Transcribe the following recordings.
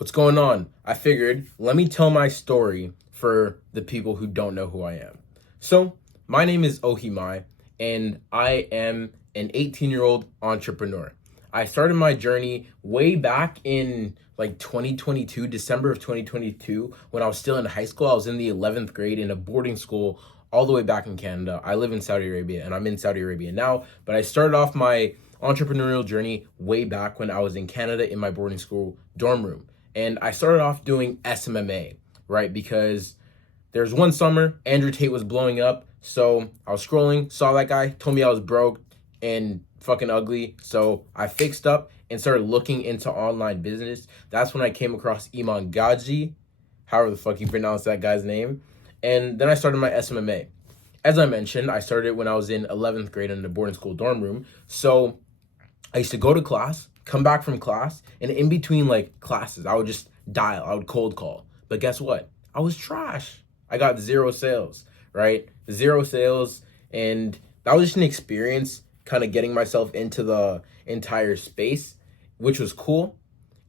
What's going on? I figured, let me tell my story for the people who don't know who I am. So, my name is Ohimai, and I am an 18-year-old entrepreneur. I started my journey way back in like 2022, December of 2022, when I was still in high school. I was in the 11th grade in a boarding school all the way back in Canada. I live in Saudi Arabia, and I'm in Saudi Arabia now, but I started off my entrepreneurial journey way back when I was in Canada in my boarding school dorm room. And I started off doing SMMA, right? Because there's one summer, Andrew Tate was blowing up. So I was scrolling, saw that guy, told me I was broke and fucking ugly. So I fixed up and started looking into online business. That's when I came across Iman Gaji, however the fuck you pronounce that guy's name. And then I started my SMMA. As I mentioned, I started when I was in 11th grade in the boarding school dorm room. So I used to go to class, come back from class, and in between like classes, I would just dial, I would cold call. But guess what? I was trash. I got zero sales, right? Zero sales. And that was just an experience kind of getting myself into the entire space, which was cool.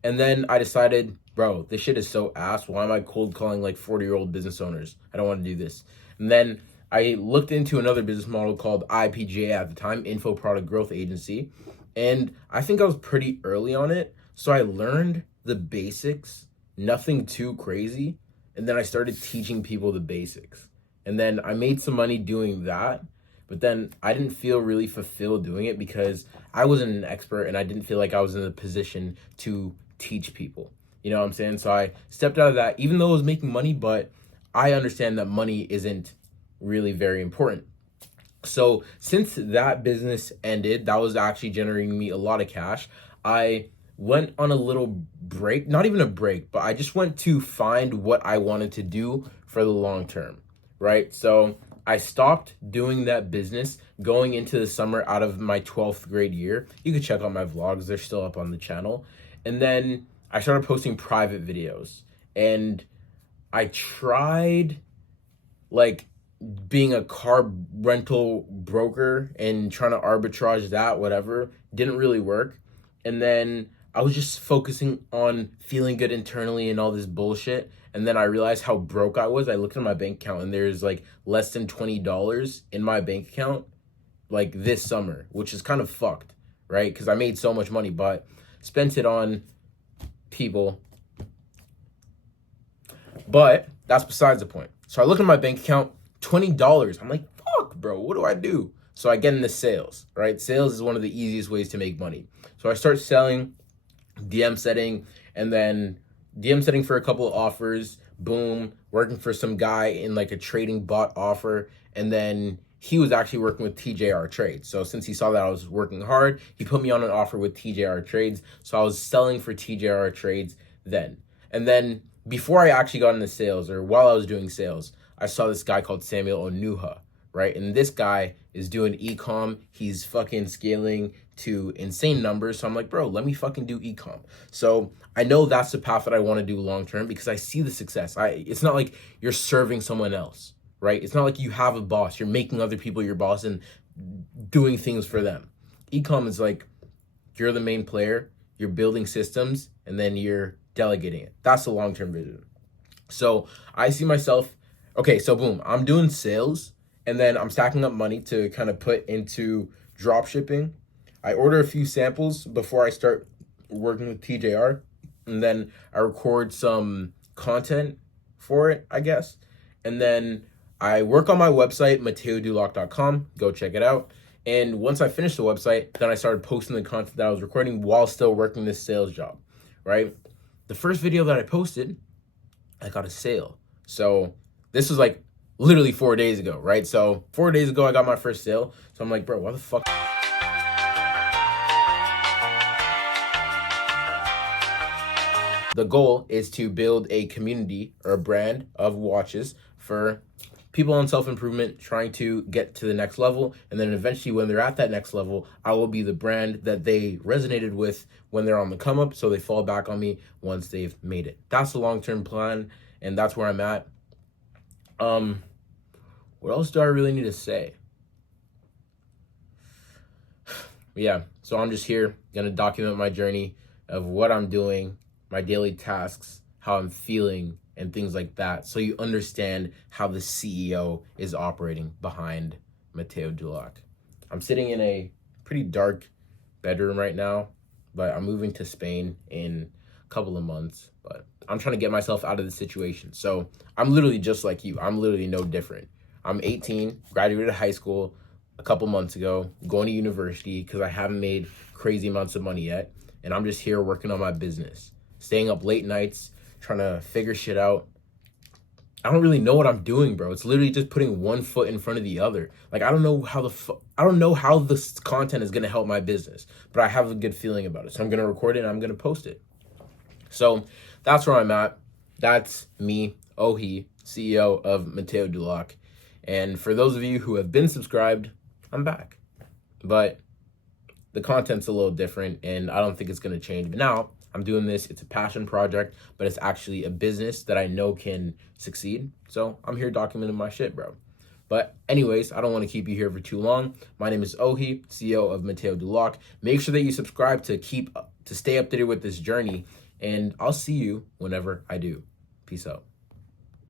And then I decided, bro, this shit is so ass. Why am I cold calling like 40-year-old business owners? I don't want to do this. And then I looked into another business model called IPGA at the time, Info Product Growth Agency. And I think I was pretty early on it. So I learned the basics, nothing too crazy. And then I started teaching people the basics. And then I made some money doing that. But then I didn't feel really fulfilled doing it because I wasn't an expert and I didn't feel like I was in a position to teach people. You know what I'm saying? So I stepped out of that, even though I was making money, but I understand that money isn't really very important. So since that business ended, that was actually generating me a lot of cash. I went on a little break, not even a break, but I just went to find what I wanted to do for the long term, right? So I stopped doing that business going into the summer out of my 12th grade year. You can check out my vlogs, they're still up on the channel. And then I started posting private videos, and I tried like being a car rental broker and trying to arbitrage that, whatever, didn't really work. And then I was just focusing on feeling good internally and all this bullshit. And then I realized how broke I was. I looked at my bank account and there's like less than $20 in my bank account like this summer, which is kind of fucked, right? Because I made so much money, but spent it on people. But that's besides the point. So I look at my bank account, $20. I'm like, fuck, bro, what do I do? So I get into sales, right? Sales is one of the easiest ways to make money. So I start selling, DM setting, and then DM setting for a couple of offers, boom, working for some guy in like a trading bot offer. And then he was actually working with TJR Trades. So since he saw that I was working hard, he put me on an offer with TJR Trades. So I was selling for TJR Trades then. And then before I actually got into sales, or while I was doing sales, I saw this guy called Samuel Onuha, right? And this guy is doing e-com. He's fucking scaling to insane numbers. So I'm like, bro, let me fucking do e-com. So I know that's the path that I want to do long term because I see the success. It's not like you're serving someone else, right? It's not like you have a boss. You're making other people your boss and doing things for them. E-com is like you're the main player, you're building systems, and then you're delegating it. That's the long-term vision. So I see myself, okay, so boom, I'm doing sales and then I'm stacking up money to kind of put into drop shipping. I order a few samples before I start working with TJR, and then I record some content for it, I guess. And then I work on my website, mateoduloc.com. Go check it out. And once I finished the website, then I started posting the content that I was recording while still working this sales job, right? The first video that I posted, I got a sale. So this was like literally 4 days ago, right? So 4 days ago, I got my first sale. So I'm like, bro, why the fuck? The goal is to build a community or a brand of watches for people on self-improvement trying to get to the next level. And then eventually when they're at that next level, I will be the brand that they resonated with when they're on the come up. So they fall back on me once they've made it. That's the long-term plan. And that's where I'm at. What else do I really need to say? Yeah, so I'm just here gonna document my journey of what I'm doing my daily tasks, how I'm feeling, and things like that, so you understand how the CEO is operating behind Mateo Dulac. I'm sitting in a pretty dark bedroom right now, but I'm moving to Spain in a couple of months. But I'm trying to get myself out of the situation. So I'm literally just like you. I'm literally no different. I'm 18, graduated high school a couple months ago, going to university because I haven't made crazy amounts of money yet. And I'm just here working on my business, staying up late nights, trying to figure shit out. I don't really know what I'm doing, bro. It's literally just putting one foot in front of the other. Like I don't know how this content is gonna help my business, but I have a good feeling about it. So I'm gonna record it and I'm gonna post it. So that's where I'm at. That's me, Ohi, CEO of Mateo Dulac. And for those of you who have been subscribed, I'm back. But the content's a little different and I don't think it's gonna change. But now I'm doing this. It's a passion project, but it's actually a business that I know can succeed. So I'm here documenting my shit, bro. But anyways, I don't want to keep you here for too long. My name is Ohi, CEO of Mateo Dulac. Make sure that you subscribe to stay up to date with this journey, and I'll see you whenever I do. Peace out.